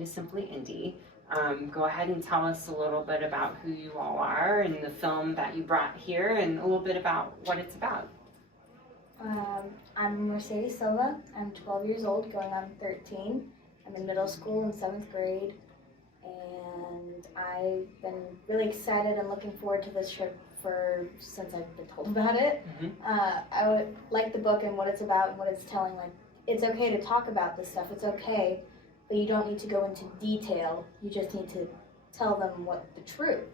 to Simply Indie. Go ahead and tell us a little bit about who you all are and the film that you brought here and a little bit about what it's about. I'm Mercedes Silva. I'm 12 years old, going on 13. I'm in middle school in 7th grade, and I've been really excited and looking forward to this trip since I've been told about it. I would like the book and what it's about and what it's telling. Like, it's okay to talk about this stuff. It's okay, but you don't need to go into detail. You just need to tell them what the truth,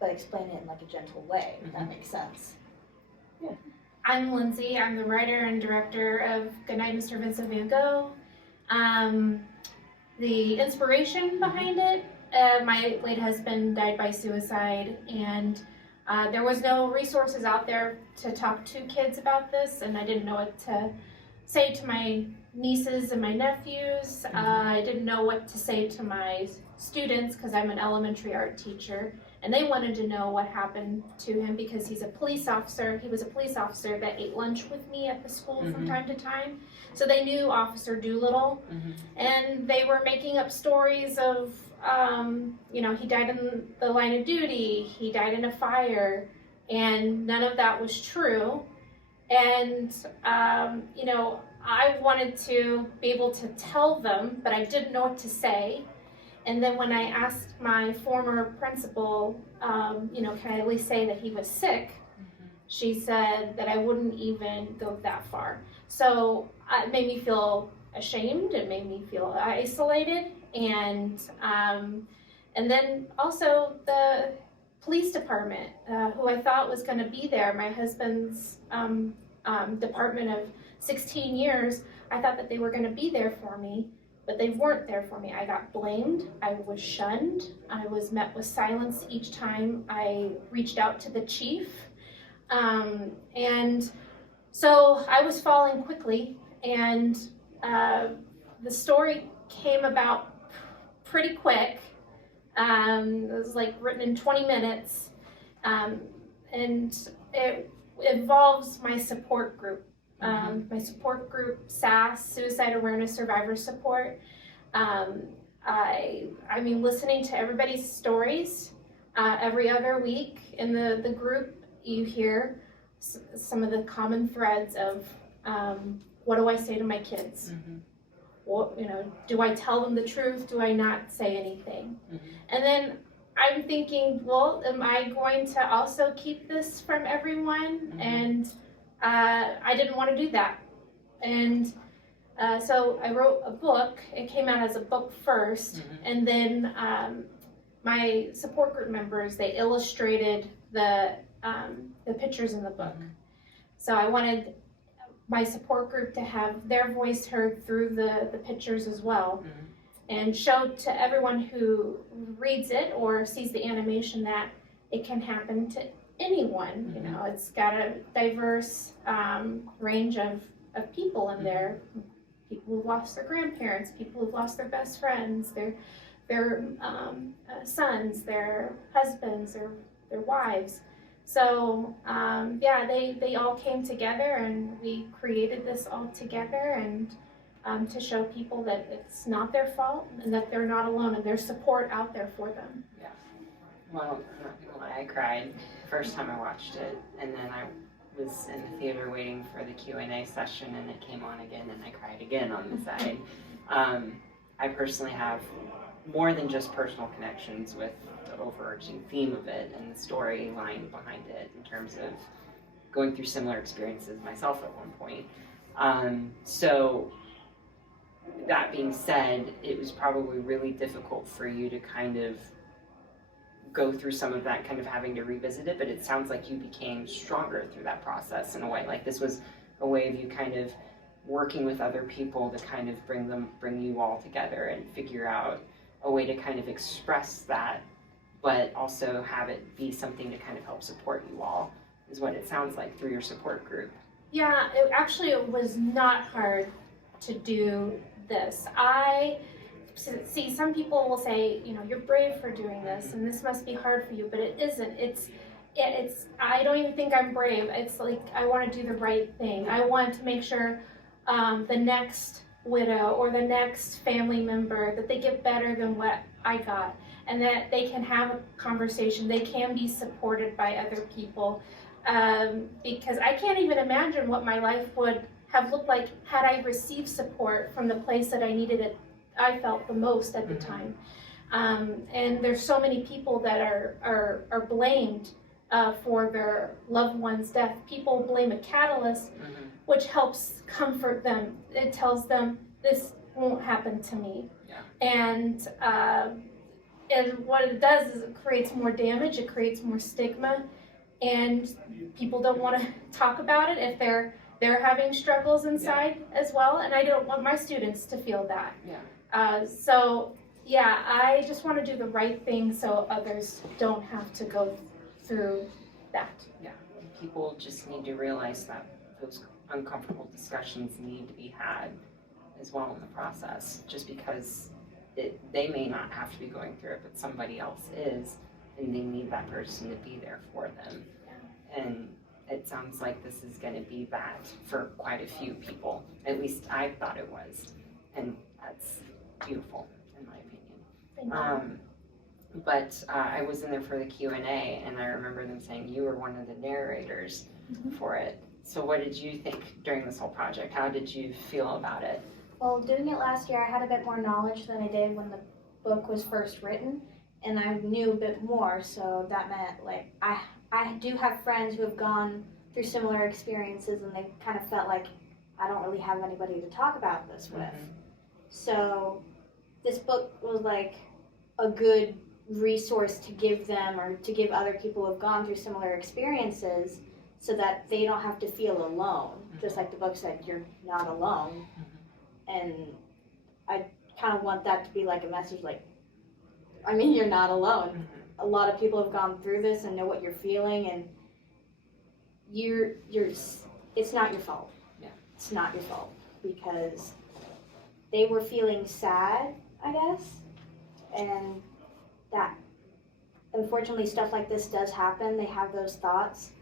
but explain it in like a gentle way. If that makes sense. Yeah. I'm Lindsay. I'm the writer and director of Goodnight, Mr. Vincent Van Gogh. The inspiration behind it, my late husband died by suicide, and there was no resources out there to talk to kids about this, and I didn't know what to say to my nieces and my nephews. I didn't know what to say to my students because I'm an elementary art teacher, and they wanted to know what happened to him because he's a police officer. He was a police officer that ate lunch with me at the school from time to time. So they knew Officer Doolittle, and they were making up stories of, you know, he died in the line of duty, he died in a fire, and none of that was true. And, you know, I wanted to be able to tell them, but I didn't know what to say. And then when I asked my former principal, you know, can I at least say that he was sick? She said that I wouldn't even go that far. So it made me feel ashamed. It made me feel isolated. And then also the police department, who I thought was going to be there, my husband's department of 16 years, I thought that they were going to be there for me. But they weren't there for me. I got blamed, I was shunned, I was met with silence each time I reached out to the chief. And so I was falling quickly, and the story came about pretty quick. It was like written in 20 minutes, and it involves my support group. My support group, SAS, Suicide Awareness Survivor Support. I mean, listening to everybody's stories every other week in the group, you hear some of the common threads of what do I say to my kids? What, you know, do I tell them the truth? Do I not say anything? And then I'm thinking, well, am I going to also keep this from everyone? And I didn't want to do that. And so I wrote a book. It came out as a book first, and then my support group members, they illustrated the pictures in the book. So I wanted my support group to have their voice heard through the pictures as well, and show to everyone who reads it or sees the animation that it can happen to anyone. You know, it's got a diverse range of people in there. People who've lost their grandparents, people who've lost their best friends, their sons, their husbands, their wives. So yeah, they all came together, and we created this all together, and to show people that it's not their fault and that they're not alone, and there's support out there for them. Yeah. Well, I'm not gonna lie, I cried the first time I watched it, and then I was in the theater waiting for the Q&A session, and it came on again, and I cried again on the side. I personally have more than just personal connections with the overarching theme of it and the storyline behind it in terms of going through similar experiences myself at one point. So that being said, it was probably really difficult for you to kind of go through some of that, kind of having to revisit it, but it sounds like you became stronger through that process in a way. Like this was a way of you kind of working with other people to kind of bring you all together and figure out a way to kind of express that, but also have it be something to kind of help support you all, is what it sounds like through your support group. Yeah, it was not hard to do this. See, some people will say, you know, you're brave for doing this, and this must be hard for you, but it isn't. It's I don't even think I'm brave. It's like I want to do the right thing. I want to make sure the next widow or the next family member, that they get better than what I got, and that they can have a conversation, they can be supported by other people, because I can't even imagine what my life would have looked like had I received support from the place that I needed it, I felt the most at the time. And there's so many people that are blamed for their loved one's death. People blame a catalyst, which helps comfort them. It tells them this won't happen to me. And what it does is it creates more damage, it creates more stigma, and people don't want to talk about it if they're having struggles inside as well. And I don't want my students to feel that. So yeah, I just want to do the right thing so others don't have to go through that. Yeah, people just need to realize that those uncomfortable discussions need to be had as well in the process, just because they may not have to be going through it, but somebody else is, and they need that person to be there for them. And it sounds like this is going to be that for quite a few people. At least I thought it was, and that's beautiful in my opinion. Thank you. But I was in there for the Q&A, and I remember them saying you were one of the narrators for it. So what did you think during this whole project? How did you feel about it? Well, doing it last year, I had a bit more knowledge than I did when the book was first written, and I knew a bit more, so that meant, like, I do have friends who have gone through similar experiences, and they kind of felt like I don't really have anybody to talk about this with. So this book was like a good resource to give them, or to give other people who have gone through similar experiences, so that they don't have to feel alone. Just like the book said, you're not alone. And I kind of want that to be like a message, like, I mean, you're not alone. A lot of people have gone through this and know what you're feeling, and it's not your fault. It's not your fault, because they were feeling sad, I guess, and that, unfortunately, stuff like this does happen. They have those thoughts,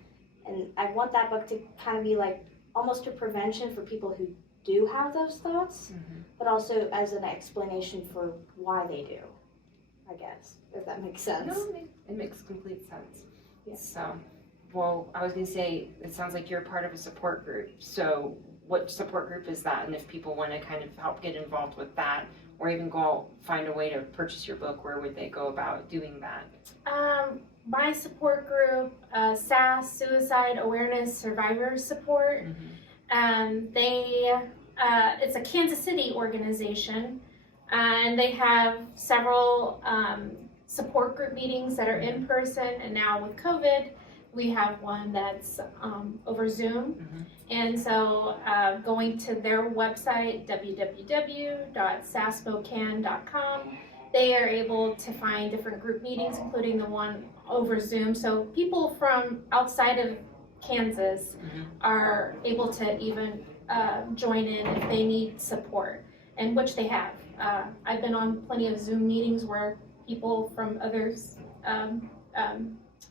and I want that book to kind of be like almost a prevention for people who do have those thoughts, but also as an explanation for why they do, I guess, if that makes sense. No, it makes complete sense. So, well, I was going to say, it sounds like you're part of a support group. So what support group is that? And if people want to kind of help get involved with that, or even go out, find a way to purchase your book, where would they go about doing that? My support group, SAS, Suicide Awareness Survivor Support, it's a Kansas City organization, and they have several support group meetings that are in person, and now with COVID, we have one that's over Zoom. And so going to their website, www.sasspokane.com, they are able to find different group meetings, including the one over Zoom. So people from outside of Kansas are able to even join in if they need support, and which they have. I've been on plenty of Zoom meetings where people from other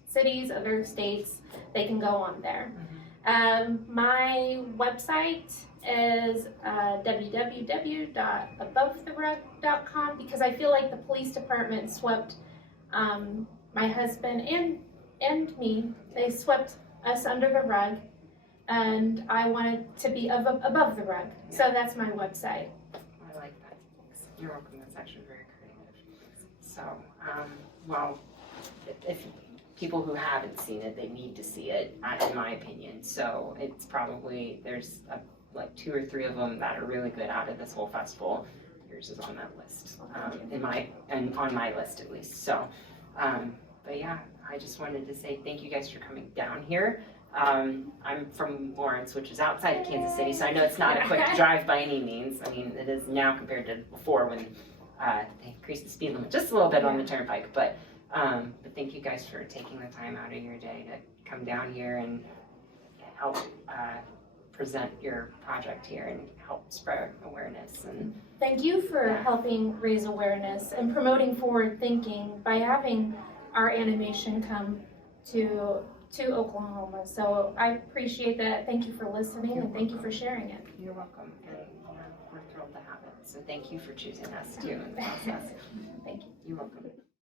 cities, other states, they can go on there. My website is www.abovtherug.com, because I feel like the police department swept my husband and me. They swept us under the rug, and I wanted to be above the rug. So that's my website. I like that. You're welcome. That's actually very creative. So, well, if people who haven't seen it, they need to see it, in my opinion. So it's probably, there's like 2 or 3 of them that are really good out of this whole festival. Yours is on that list, on my list at least. So, but yeah, I just wanted to say thank you guys for coming down here. I'm from Lawrence, which is outside of Kansas City, so I know it's not a quick drive by any means. I mean, it is now compared to before when they increased the speed limit just a little bit on the turnpike. But thank you guys for taking the time out of your day to come down here and help present your project here and help spread awareness. And thank you for helping raise awareness and promoting forward thinking by having our animation come to Oklahoma. So I appreciate that. Thank you for listening, and thank you for sharing it. You're welcome. And we're thrilled. thrilled to have it. So thank you for choosing us too in the process.